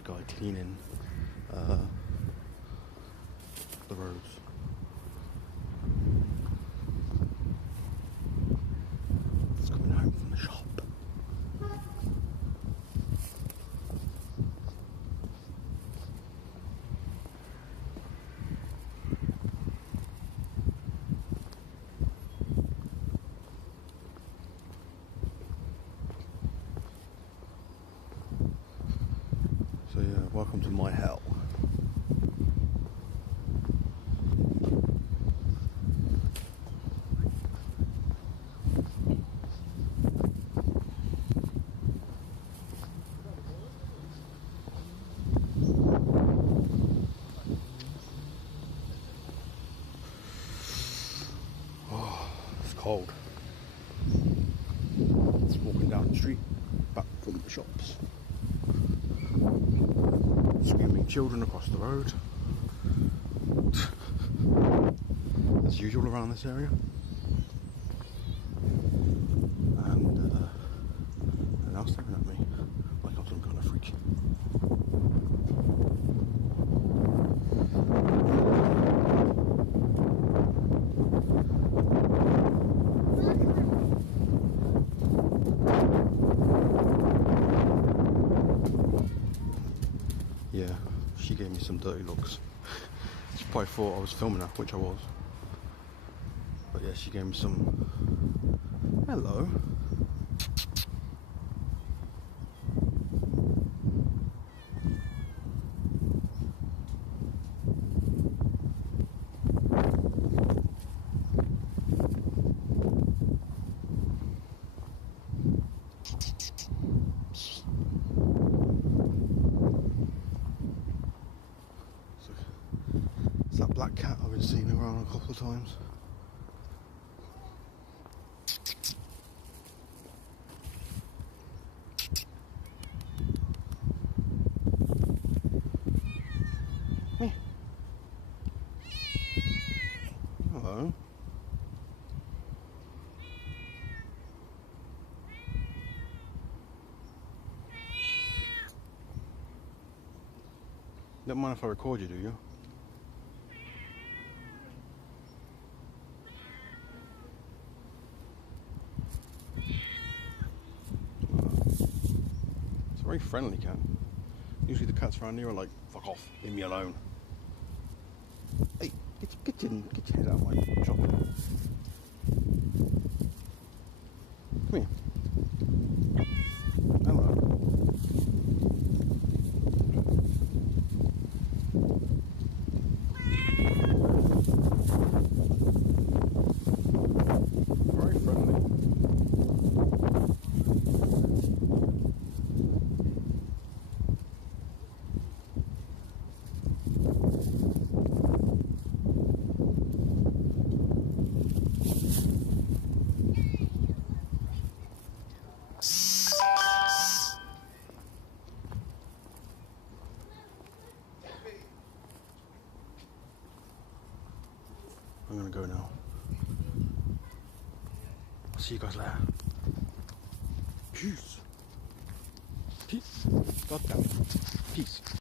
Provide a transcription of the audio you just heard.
a guy cleaning the roads. He's coming home from the shop. So yeah, welcome to my hell. Oh, it's cold. It's walking down the street, back from the shops. Screaming children across the road. As usual around this area. And now staring at me like I'm some kind of freak. Yeah, she gave me some dirty looks. She probably thought I was filming her, which I was. But yeah, she gave me some... Hello. It's that black cat I've been seeing around a couple of times. Me. Hello. Don't mind if I record you, do you? It's a very friendly cat. Usually the cats around here are like, fuck off, leave me alone. Hey, get your head out of my shop. Come here. Hello. Very friendly. I'm gonna go now. I'll see you guys later. Peace. Peace. God damn it. Peace.